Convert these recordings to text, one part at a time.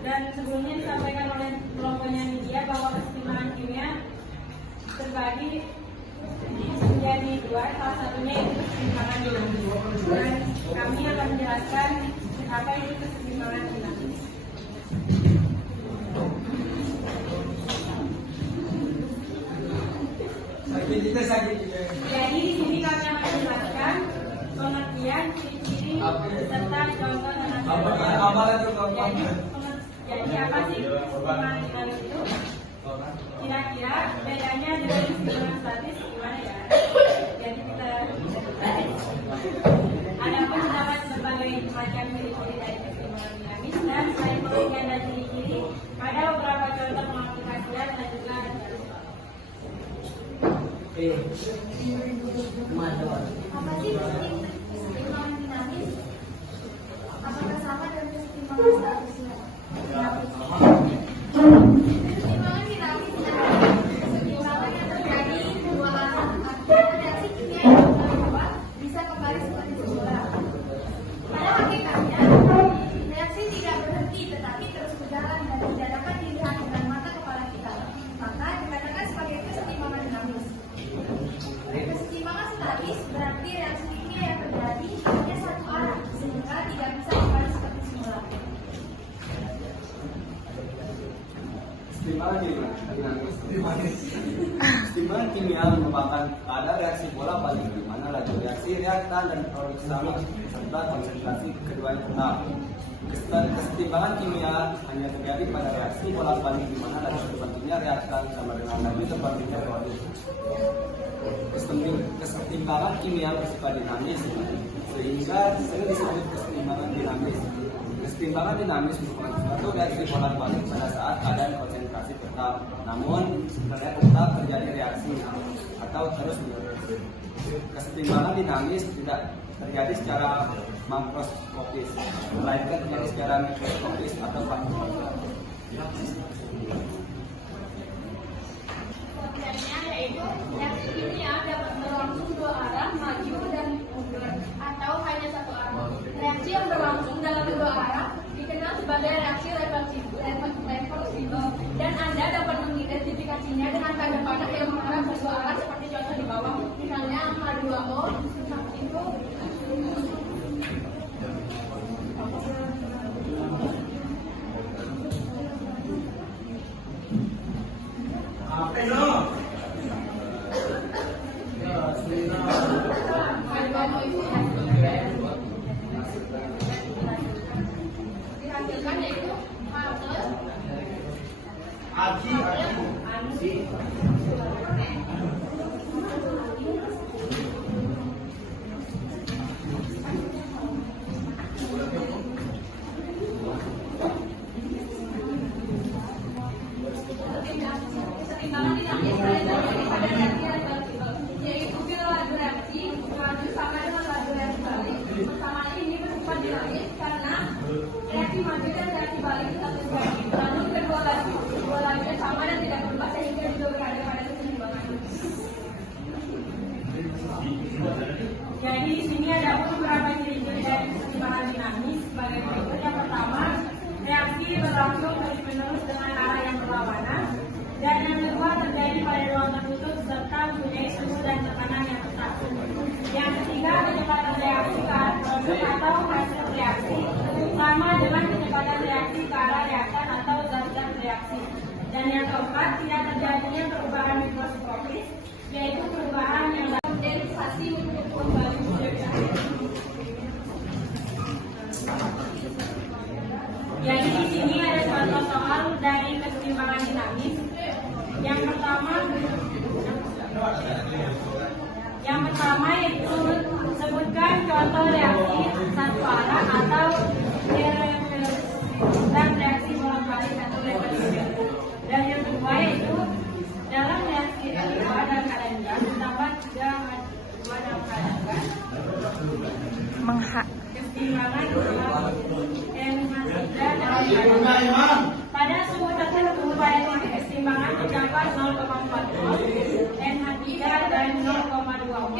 Dan sebelumnya disampaikan oleh kelompoknya media bahwa kesetimbangan kimia terbagi menjadi dua, salah satunya itu kesetimbangan dinamis. Dan kami akan menjelaskan apa itu kesetimbangan dinamis. Jadi di sini kami akan menjelaskan pengertian, ciri-ciri serta contoh dan jadi apa sih kesetimbangan dinamis itu? Kira-kira bedanya dengan kesetimbangan statis gimana ya? Jadi kita ada pendapat berbagai macam ciri-ciri dari kesetimbangan dinamis, dan selain pengertian dan ciri-ciri, ada beberapa contoh pengaplikasian dan juga ada apa sih kesetimbangan dinamis? Apakah sama dengan kesetimbangan statisnya? Kesetimbangan dinamis adalah kesetimbangan yang terjadi dua arah. Artinya reaksi kimia yang berubah bisa kembali seperti semula. Pada hakikatnya, reaksi tidak berhenti tetapi terus berjalan dan tidak dapat dilihat dengan mata kepala kita. Maka dikatakan sebagai kesetimbangan dinamis. Kesetimbangan statis berarti reaksi kimia yang terjadi hanya satu arah sehingga tidak bisa kembali seperti semula. Kesetimbangan kimia merupakan keadaan reaksi bola balik di mana laju reaksi reaktan dan produk sama serta konsentrasi keduanya tetap. Kesetimbangan kimia hanya terjadi pada reaksi bola balik di mana laju terbentuknya reaktan sama dengan laju terbentuknya produk. Kesetimbangan kimia bersifat dinamis sehingga sering disebut kesetimbangan dinamis. Kesetimbangan dinamis merupakan suatu reaksi bolak balik pada saat keadaan konsentrasi tetap, namun sebenarnya tetap terjadi reaksi atau terus menerus. Kesetimbangan dinamis tidak terjadi secara makroskopis, melainkan terjadi secara mikroskopis atau makroskopis. Pengertiannya yaitu reaksi kimia dapat berlangsung dua arah, maju dan mundur, atau hanya satu arah. Reaksi yang berlangsung dalam dua arah dikenal sebagai reaksi reversibel, dan Anda dapat mengidentifikasinya dengan tanda panah yang mengarah ke dua arah seperti contoh di bawah, misalnya H2O itu. Dihasilkan yaitu kesetimbangan dinamis terjadi pada reaksi reversibel, yaitu bila laju reaksi maju sama dengan laju reaksi balik. Persamaan ini bersifat dinamis karena reaksi maju dan reaksi balik tetap terjadi. Namun kedua lajunya sama dan tidak berubah sehingga juga berada pada kesetimbangan. Jadi di sini ada beberapa ciri-ciri dari kesetimbangan dinamis sebagai berikut. Yang pertama, reaksi berlangsung terus-menerus dengan arah yang berlawanan. Dan yang kedua, terjadi pada ruang tertutup serta mempunyai suhu dan tekanan yang tetap. Yang ketiga, kecepatan reaksi ke arah produk atau hasil reaksi sama dengan kecepatan reaksi ke arah reaktan atau zat-zat reaksi. Dan yang keempat, tidak terjadinya perubahan mikroskopis, yaitu perubahan yang Kondensasi untuk kembali menjadi air. Jadi di sini ada contoh soal dari kesetimbangan dinamis. Yang pertama yaitu sebutkan contoh reaksi satu arah atau dan reaksi bolak balik atau reversibel. Dan yang kedua yaitu dalam reaksi dua dalam keadaan gas ditambah dua dalam keadaan gas. Kesetimbangan pada suhu tertentu pada titik kesetimbangan mencapai 0,4 NH3 dan 0,2 mol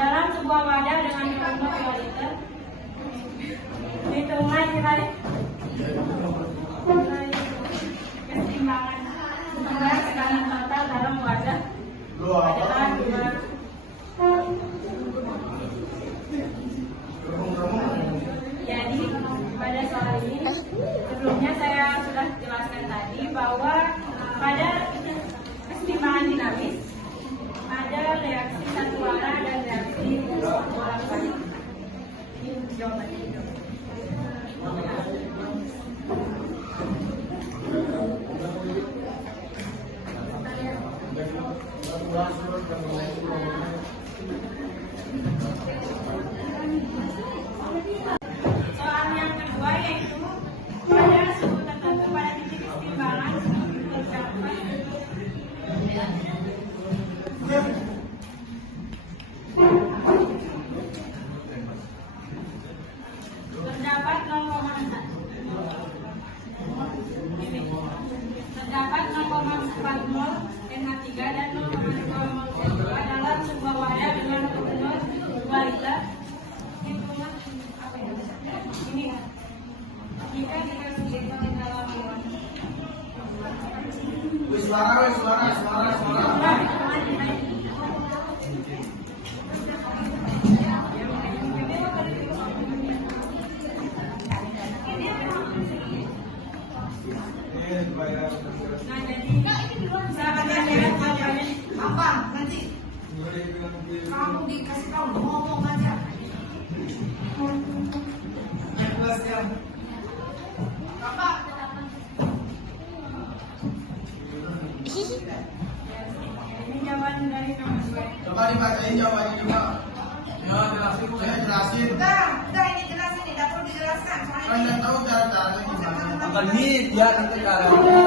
dalam sebuah wadah dengan volume 2 liter. Hitungan dibalik bahwa pada kesetimbangan dinamis ada reaksi satu arah dan reaksi bolak-balik. Ini jawabannya. Soal yang kedua yaitu pada suhu tertentu pada titik kesetimbangan terdapat terdapat 0,4 mol NH3 dan 0,2 mol CO2 dalam sebuah wadah dengan volume 2 liter. Ini jika dikasih di dalam nah jadi sahabat lihat jawabannya Apa nanti? Kamu dikasih tahu ngomong aja. Bapak. ini jawaban dari nomor 2. Coba dibacain jawabannya juga. Ya, jelasin. Saya jelasin. Udah ini jelasin nih, tidak perlu dijelaskan. Kan Soalnya nggak tahu cara-caranya gimana. Bukan ini dia nanti caranya.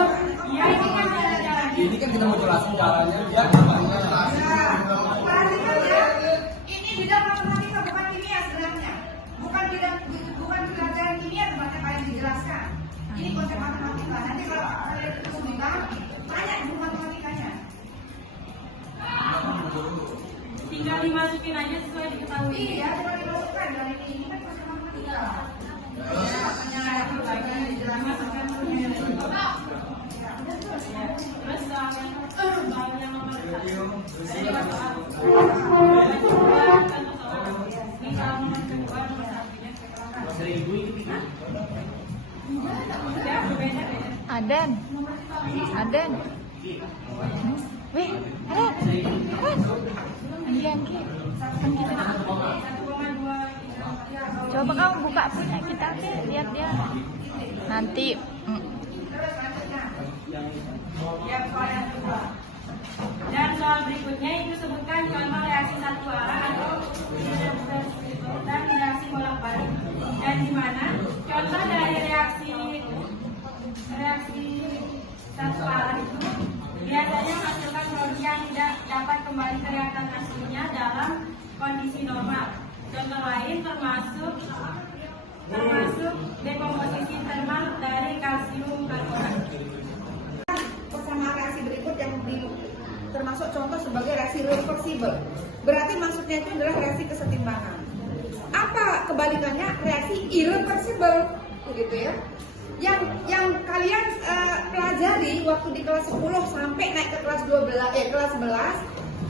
Ya ini kan ada jalan. Ini kan kita mau jelasin caranya. Dia perhatikan ya. Ini bidang matematika bukan kimia sebenarnya. Bukan pelajaran kimia sebenarnya kalian dijelaskan. Ini konsep matematika. Nanti kalau kalian kesulitan, tanya guru matematikanya. Tinggal dimasukin aja sesuai diketahui. Iya, coba dimasukkan dari ini kan konsep matematika. Ya, makanya dijelaskan. Terus soal yang nomor 1 ini soal nomor 2 nomor 1-nya ya berbeda. Aden. Wih, Aden. Anggi. 1,2. Coba kamu buka punya kita deh, lihat dia. Nanti. Ya, soal yang kedua. Dan soal berikutnya itu sebutkan contoh reaksi satu arah atau dan reaksi bolak-balik. Dan di mana contoh dari reaksi satu arah itu biasanya menghasilkan produk yang tidak dapat kembali ke reaktan aslinya dalam kondisi normal. Contoh lain termasuk dekomposisi termal dari kalsium karbonat. Persamaan reaksi berikut yang termasuk contoh sebagai reaksi reversible. Berarti maksudnya itu adalah reaksi kesetimbangan. Apa kebalikannya? Reaksi irreversible, begitu ya. Yang kalian pelajari waktu di kelas 10 sampai naik ke kelas 11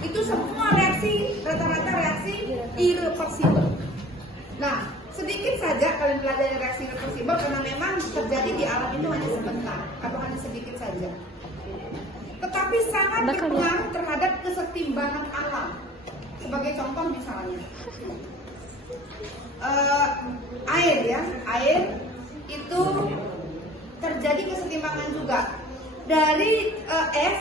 itu semua reaksi rata-rata reaksi irreversible. Nah, sedikit saja kalian pelajari reaksi irreversible karena memang terjadi di alam itu hanya sebentar atau hanya sedikit saja. Tetapi sangat berpengaruh terhadap kesetimbangan alam. Sebagai contoh misalnya, air ya, air itu terjadi kesetimbangan juga. Dari es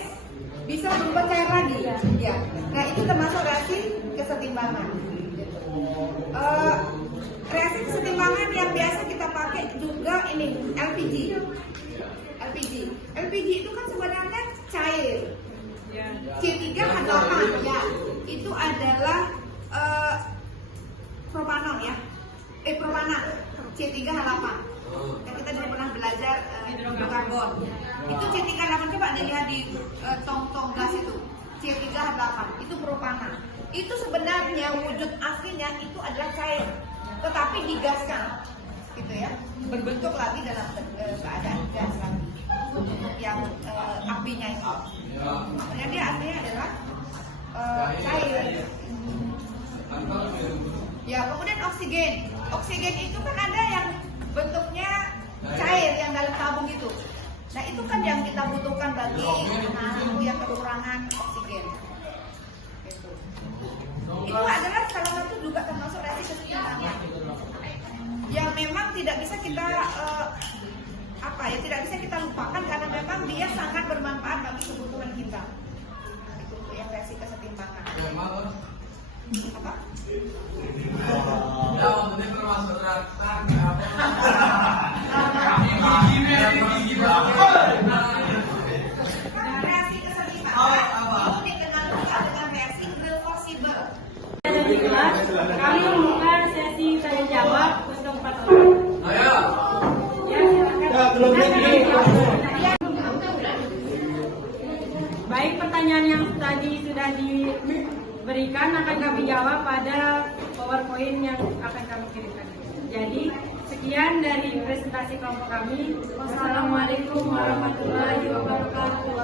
bisa berubah cair lagi, ya. Nah itu termasuk reaksi kesetimbangan. Reaksi kesetimbangan yang biasa kita pakai juga ini LPG. LPG itu kan sebenarnya cair. C3H8 ya, itu adalah propanon ya. Propana C3H8. Yang kita dulu pernah belajar hidrokarbon. Itu C3H8, coba dilihat di tong gas itu. C3H8 itu propana. Itu sebenarnya wujud aslinya itu adalah cair, tetapi digaskan, gitu ya, berbentuk lagi dalam keadaan gas lagi. Yang apinya itu, sebenarnya dia aslinya adalah cair. Ya, kemudian oksigen. Oksigen itu kan ada yang bentuknya cair yang dalam tabung itu. Nah itu kan yang kita butuhkan bagi anak-anak yang kekurangan oksigen. Itu adalah salah satu juga termasuk reaksi kesetimbangan yang memang tidak bisa kita tidak bisa kita lupakan karena memang dia sangat bermanfaat bagi kebutuhan kita. Itu untuk yang reaksi kesetimbangan. Apa? Reaksi kesetimbangan itu dikenal juga dengan reaksi reversible. Dari kelas, kami membuka sesi tanya jawab untuk 4 orang. Ya, baik, pertanyaan yang tadi sudah diberikan akan kami jawab pada PowerPoint yang akan kami kirimkan. Jadi, sekian dari presentasi kelompok kami. Wassalamualaikum warahmatullahi wabarakatuh.